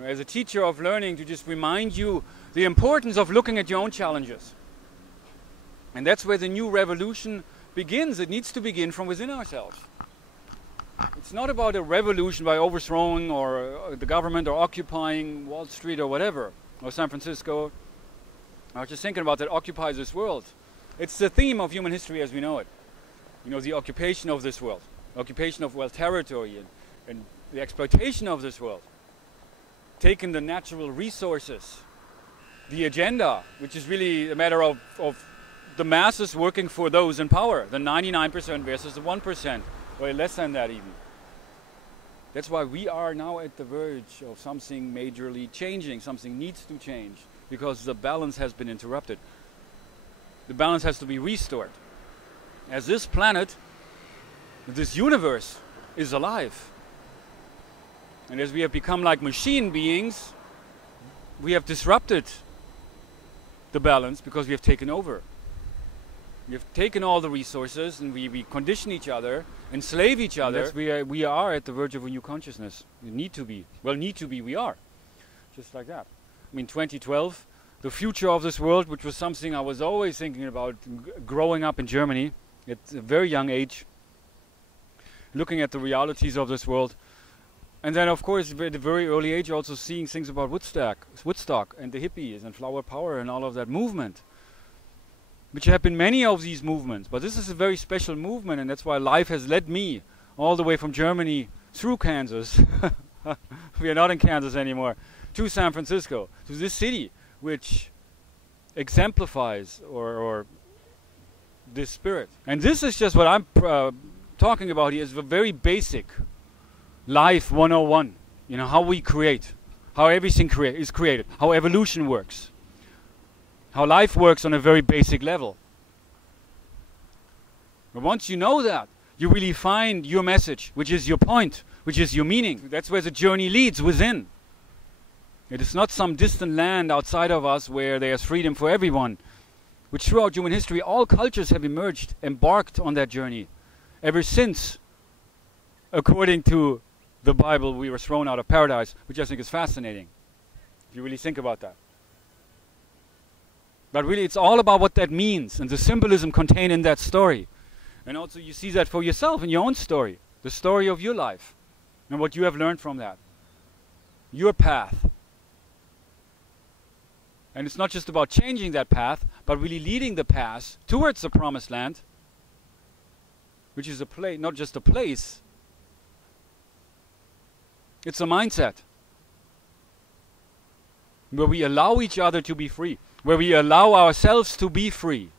As a teacher of learning, to just remind you the importance of looking at your own challenges. And that's where the new revolution begins. It needs to begin from within ourselves. It's not about a revolution by overthrowing or the government or occupying Wall Street or whatever, or San Francisco. I was just thinking about that occupies this world. It's the theme of human history as we know it. The occupation of this world, occupation of territory and the exploitation of this world. Taking the natural resources, the agenda, which is really a matter of the masses working for those in power, the 99% versus the 1%, or less than that even. That's why we are now at the verge of something majorly changing. Something needs to change because the balance has been interrupted. The balance has to be restored. As this planet, this universe is alive. And as we have become like machine beings, we have disrupted the balance because we have taken over. We have taken all the resources and we condition each other, enslave each other. We are at the verge of a new consciousness. We need to be. Well, we are. Just like that. 2012, the future of this world, which was something I was always thinking about growing up in Germany at a very young age, looking at the realities of this world. And then, of course, at a very early age, also seeing things about Woodstock and the hippies and flower power and all of that movement, which have been many of these movements. But this is a very special movement, and that's why life has led me all the way from Germany through Kansas. We are not in Kansas anymore. To San Francisco, to this city, which exemplifies or this spirit. And this is just what I'm talking about here, is the very basic life 101. How we create, how everything is created, how evolution works, how life works on a very basic level. But once you know that, you really find your message, which is your point, which is your meaning. That's where the journey leads, within. It is not some distant land outside of us where there is freedom for everyone. Which throughout human history, all cultures have embarked on that journey. Ever since, according to the Bible, we were thrown out of paradise, which I think is fascinating, if you really think about that. But really, it's all about what that means and the symbolism contained in that story. And also you see that for yourself in your own story, the story of your life, and what you have learned from that. Your path. And it's not just about changing that path, but really leading the path towards the promised land, which is a place, not just a place. It's a mindset where we allow each other to be free, where we allow ourselves to be free.